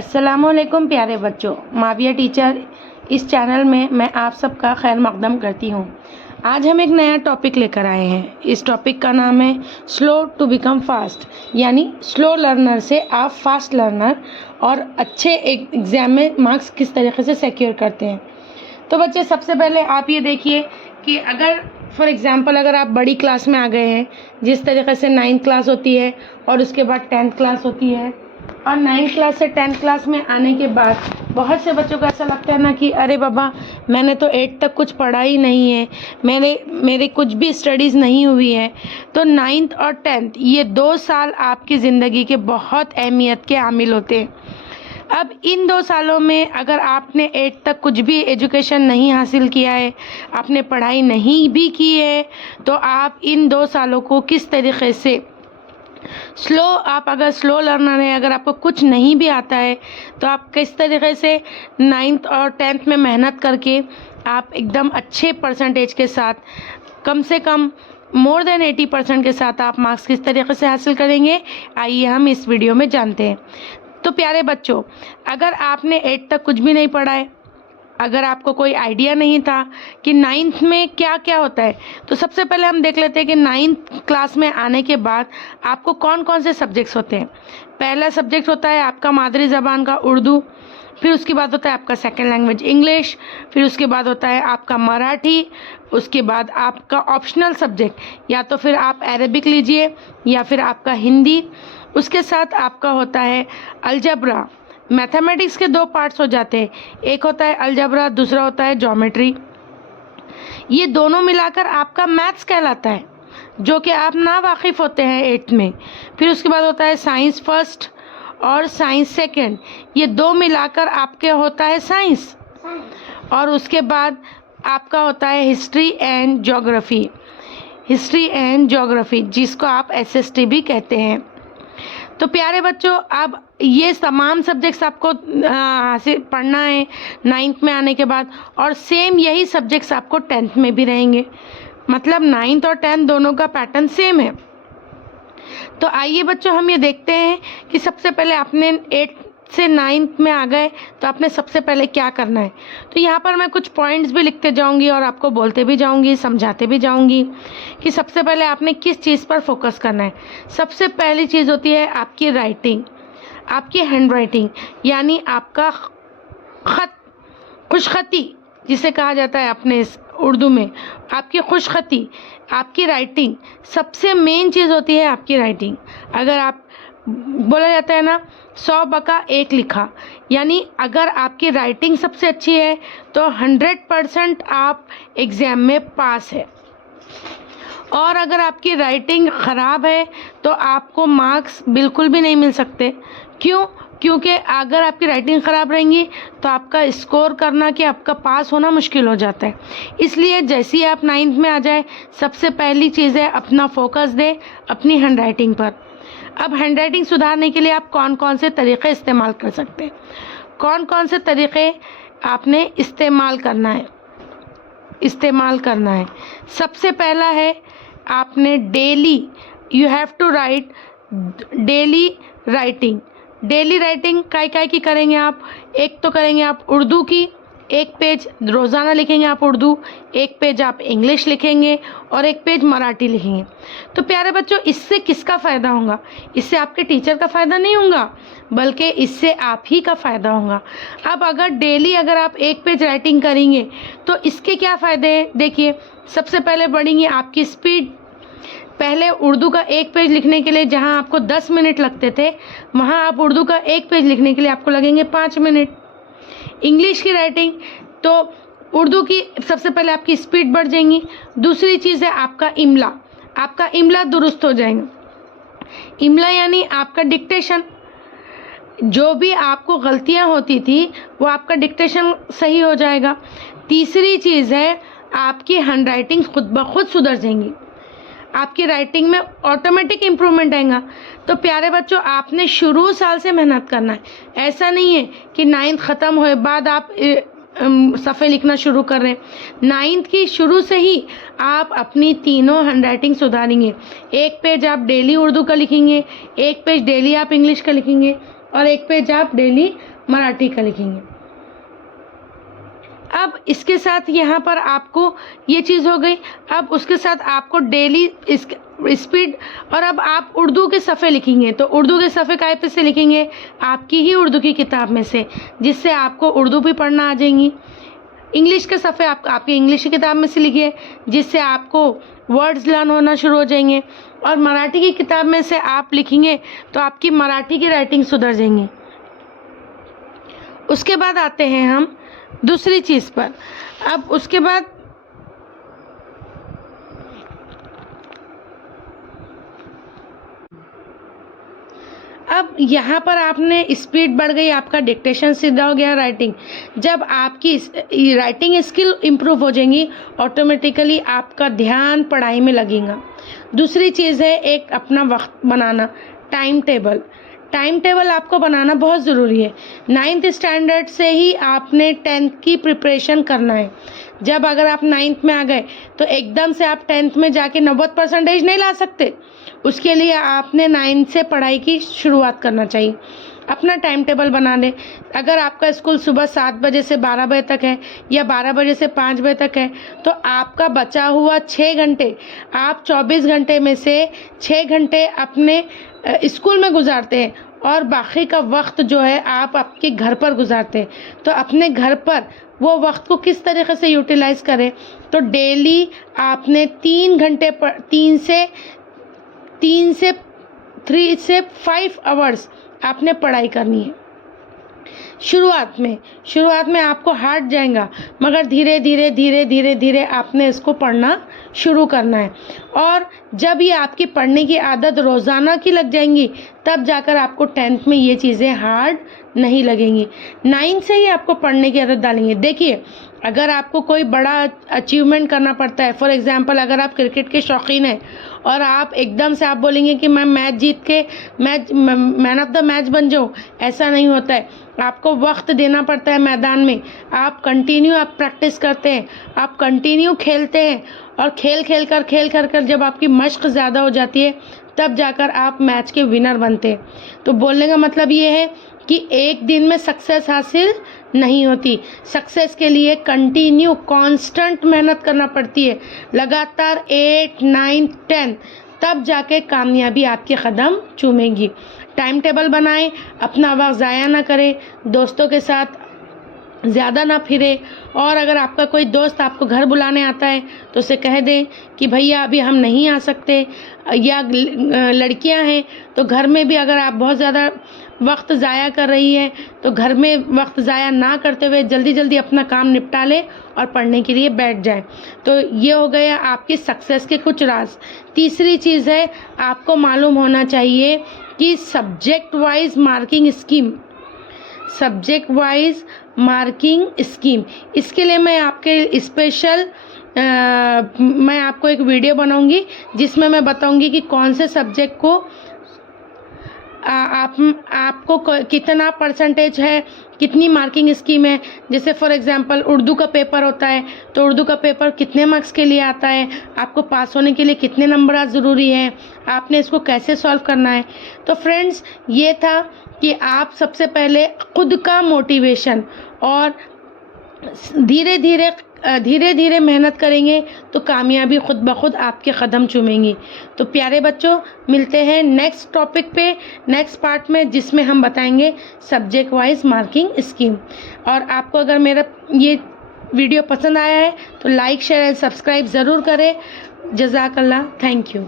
अस्सलामुअलैकुम प्यारे बच्चों, माविया टीचर इस चैनल में मैं आप सबका खैर मकदम करती हूँ। आज हम एक नया टॉपिक लेकर आए हैं। इस टॉपिक का नाम है स्लो टू बिकम फास्ट, यानी स्लो लर्नर से आप फास्ट लर्नर और अच्छे एग्ज़ाम में मार्क्स किस तरीके से सिक्योर करते हैं। तो बच्चे, सबसे पहले आप ये देखिए कि अगर फॉर एग्ज़ाम्पल अगर आप बड़ी क्लास में आ गए हैं, जिस तरीके से 9th क्लास होती है और उसके बाद 10th क्लास होती है, और 9th क्लास से 10th क्लास में आने के बाद बहुत से बच्चों को ऐसा लगता है ना कि अरे बाबा, मैंने तो 8 तक कुछ पढ़ा ही नहीं है, मेरे कुछ भी स्टडीज़ नहीं हुई है। तो 9th और 10th ये 2 साल आपकी ज़िंदगी के बहुत अहमियत के हामिल होते हैं। अब इन 2 सालों में अगर आपने 8 तक कुछ भी एजुकेशन नहीं हासिल किया है, आपने पढ़ाई नहीं भी की है, तो आप इन 2 सालों को किस तरीके से आप अगर स्लो लर्नर हैं, अगर आपको कुछ नहीं भी आता है, तो आप किस तरीके से 9th और 10th में मेहनत करके आप एकदम अच्छे परसेंटेज के साथ, कम से कम मोर देन 80% के साथ आप मार्क्स किस तरीके से हासिल करेंगे, आइए हम इस वीडियो में जानते हैं। तो प्यारे बच्चों, अगर आपने 8 तक कुछ भी नहीं पढ़ा है, अगर आपको कोई आइडिया नहीं था कि 9th में क्या क्या होता है, तो सबसे पहले हम देख लेते हैं कि 9th क्लास में आने के बाद आपको कौन कौन से सब्जेक्ट्स होते हैं। पहला सब्जेक्ट होता है आपका मादरी ज़बान का उर्दू, फिर उसके बाद होता है आपका सेकंड लैंग्वेज इंग्लिश, फिर उसके बाद होता है आपका मराठी, उसके बाद आपका ऑप्शनल सब्जेक्ट या तो फिर आप अरेबिक लीजिए या फिर आपका हिंदी। उसके साथ आपका होता है अलजबरा। मैथमेटिक्स के 2 पार्ट्स हो जाते हैं, एक होता है अलजबरा, दूसरा होता है ज्योमेट्री। ये दोनों मिलाकर आपका मैथ्स कहलाता है, जो कि आप ना वाकिफ़ होते हैं 8th में। फिर उसके बाद होता है साइंस फर्स्ट और साइंस सेकंड, ये 2 मिलाकर आपके होता है साइंस। और उसके बाद आपका होता है हिस्ट्री एंड ज्योग्राफी, जिसको आप SST भी कहते हैं। तो प्यारे बच्चों, अब ये तमाम सब्जेक्ट्स आपको पढ़ना है 9th में आने के बाद, और सेम यही सब्जेक्ट्स आपको 10th में भी रहेंगे। मतलब 9th और 10th दोनों का पैटर्न सेम है। तो आइए बच्चों, हम ये देखते हैं कि सबसे पहले आपने 8 से 9th में आ गए तो आपने सबसे पहले क्या करना है। तो यहाँ पर मैं कुछ पॉइंट्स भी लिखते जाऊँगी और आपको बोलते भी जाऊँगी, समझाते भी जाऊँगी कि सबसे पहले आपने किस चीज़ पर फोकस करना है। सबसे पहली चीज़ होती है आपकी राइटिंग, आपकी हैंड राइटिंग, यानी आपका ख़त, खुशखती जिसे कहा जाता है अपने उर्दू में, आपकी खुशखती, आपकी राइटिंग सबसे मेन चीज़ होती है। आपकी राइटिंग, अगर आप बोला जाता है ना 100 बका 1 लिखा, यानी अगर आपकी राइटिंग सबसे अच्छी है तो 100% आप एग्ज़ाम में पास है। और अगर आपकी राइटिंग ख़राब है तो आपको मार्क्स बिल्कुल भी नहीं मिल सकते। क्यों? क्योंकि अगर आपकी राइटिंग ख़राब रहेंगी तो आपका स्कोर करना, कि आपका पास होना मुश्किल हो जाता है। इसलिए जैसे ही आप 9th में आ जाए, सबसे पहली चीज़ है अपना फोकस दें अपनी हैंड राइटिंग पर। अब हैंड राइटिंग सुधारने के लिए आप कौन कौन से तरीक़े इस्तेमाल कर सकते हैं, कौन कौन से तरीक़े आपने इस्तेमाल करना है। सबसे पहला है आपने you have to write daily writing. Daily writing काय की करेंगे आप। एक तो करेंगे आप उर्दू की, 1 पेज रोज़ाना लिखेंगे आप उर्दू, 1 पेज आप इंग्लिश लिखेंगे और 1 पेज मराठी लिखेंगे। तो प्यारे बच्चों, इससे किसका फ़ायदा होगा? इससे आपके टीचर का फ़ायदा नहीं होगा, बल्कि इससे आप ही का फ़ायदा होगा। अब अगर आप 1 पेज राइटिंग करेंगे तो इसके क्या फ़ायदे हैं, देखिए। सबसे पहले बढ़ेंगी आपकी स्पीड। पहले उर्दू का 1 पेज लिखने के लिए जहाँ आपको 10 मिनट लगते थे, वहाँ आप उर्दू का 1 पेज लिखने के लिए आपको लगेंगे 5 मिनट। इंग्लिश की राइटिंग, तो उर्दू की सबसे पहले आपकी स्पीड बढ़ जाएंगी। दूसरी चीज़ है आपका इमला दुरुस्त हो जाएगा। इमला यानी आपका डिक्टेशन, जो भी आपको गलतियां होती थी वो आपका डिक्टेशन सही हो जाएगा। तीसरी चीज़ है आपकी हैंड राइटिंग खुद ब खुद सुधर जाएंगी, आपकी राइटिंग में ऑटोमेटिक इम्प्रूवमेंट आएगा। तो प्यारे बच्चों, आपने शुरू साल से मेहनत करना है। ऐसा नहीं है कि 9th ख़त्म हुए बाद आप सफ़े लिखना शुरू कर रहे हैं। 9th की शुरू से ही आप अपनी तीनों हैंड राइटिंग सुधारेंगे। 1 पेज आप डेली उर्दू का लिखेंगे, 1 पेज डेली आप इंग्लिश का लिखेंगे, और एक पेज आप डेली मराठी का लिखेंगे। अब इसके साथ यहाँ पर आपको ये चीज़ हो गई। अब उसके साथ आपको डेली स्पीड, और अब आप उर्दू के सफ़े लिखेंगे तो उर्दू के सफ़े काय पे से लिखेंगे, आपकी ही उर्दू की किताब में से, जिससे आपको उर्दू भी पढ़ना आ जाएंगी। इंग्लिश के सफ़े आपकी इंग्लिश की किताब में से लिखिए, जिससे आपको वर्ड्स लर्न होना शुरू हो जाएंगे। और मराठी की किताब में से आप लिखेंगे तो आपकी मराठी की राइटिंग सुधर जाएंगी। उसके बाद आते हैं हम दूसरी चीज़ पर। अब उसके बाद अब यहाँ पर आपने स्पीड बढ़ गई, आपका डिक्टेशन सीधा हो गया, राइटिंग। जब आपकी राइटिंग स्किल इम्प्रूव हो जाएंगी, ऑटोमेटिकली आपका ध्यान पढ़ाई में लगेगा। दूसरी चीज़ है एक अपना वक्त बनाना, टाइम टेबल। टाइम टेबल आपको बनाना बहुत ज़रूरी है। 9th स्टैंडर्ड से ही आपने 10th की प्रिपरेशन करना है। जब अगर आप 9th में आ गए तो एकदम से आप 10th में जाके 90% नहीं ला सकते। उसके लिए आपने 9th से पढ़ाई की शुरुआत करना चाहिए। अपना टाइम टेबल बना लें। अगर आपका स्कूल सुबह 7 बजे से 12 बजे तक है या 12 बजे से 5 बजे तक है, तो आपका बचा हुआ 6 घंटे, आप 24 घंटे में से 6 घंटे अपने स्कूल में गुजारते हैं और बाकी का वक्त जो है आप आपके घर पर गुजारते हैं। तो अपने घर पर वो वक्त को किस तरीके से यूटिलाइज़ करें, तो डेली आपने 3 घंटे पर 3 से 5 आवर्स आपने पढ़ाई करनी है। शुरुआत में आपको हार्ड जाएगा, मगर धीरे धीरे आपने इसको पढ़ना शुरू करना है। और जब ये आपकी पढ़ने की आदत रोज़ाना की लग जाएंगी, तब जाकर आपको 10th में ये चीज़ें हार्ड नहीं लगेंगी। 9th से ही आपको पढ़ने की आदत डालेंगे। देखिए, अगर आपको कोई बड़ा अचीवमेंट करना पड़ता है, फॉर एग्ज़ाम्पल अगर आप क्रिकेट के शौकीन हैं और आप एकदम से आप बोलेंगे कि मैं मैच जीत के मैन ऑफ द मैच बन जाऊँ, ऐसा नहीं होता है। आपको वक्त देना पड़ता है मैदान में। आप कंटिन्यू आप प्रैक्टिस करते हैं, आप कंटिन्यू खेलते हैं, और खेल कर जब आपकी मश्क ज़्यादा हो जाती है, तब जाकर आप मैच के विनर बनते हैं। तो बोलने का मतलब ये है कि एक दिन में सक्सेस हासिल नहीं होती। सक्सेस के लिए कंटिन्यू कांस्टेंट मेहनत करना पड़ती है, लगातार 8, 9, 10, तब जाके कामयाबी आपके कदम चूमेगी। टाइम टेबल बनाएं, अपना वक्त ज़ाया ना करें, दोस्तों के साथ ज़्यादा ना फिरे। और अगर आपका कोई दोस्त आपको घर बुलाने आता है तो उसे कह दें कि भैया अभी हम नहीं आ सकते, या लड़कियां हैं तो घर में भी अगर आप बहुत ज़्यादा वक्त ज़ाया कर रही हैं तो घर में वक्त ज़ाया ना करते हुए जल्दी अपना काम निपटा लें और पढ़ने के लिए बैठ जाएं। तो ये हो गया आपकी सक्सेस के कुछ राज। तीसरी चीज़ है, आपको मालूम होना चाहिए कि सब्जेक्ट वाइज मार्किंग स्कीम, इसके लिए मैं आपके स्पेशल मैं आपको एक वीडियो बनाऊंगी जिसमें मैं बताऊंगी कि कौन से सब्जेक्ट को आपको कितना परसेंटेज है, कितनी मार्किंग स्कीम है। जैसे फॉर एग्जांपल उर्दू का पेपर होता है तो उर्दू का पेपर कितने मार्क्स के लिए आता है, आपको पास होने के लिए कितने नंबर ज़रूरी हैं, आपने इसको कैसे सॉल्व करना है। तो फ्रेंड्स, ये था कि आप सबसे पहले खुद का मोटिवेशन और धीरे धीरे मेहनत करेंगे तो कामयाबी खुद ब खुद आपके कदम चूमेंगी। तो प्यारे बच्चों, मिलते हैं नेक्स्ट टॉपिक पे, नेक्स्ट पार्ट में, जिसमें हम बताएंगे सब्जेक्ट वाइज मार्किंग स्कीम। और आपको अगर मेरा ये वीडियो पसंद आया है तो लाइक, शेयर एंड सब्सक्राइब ज़रूर करें। जज़ाकल्लाह, थैंक यू।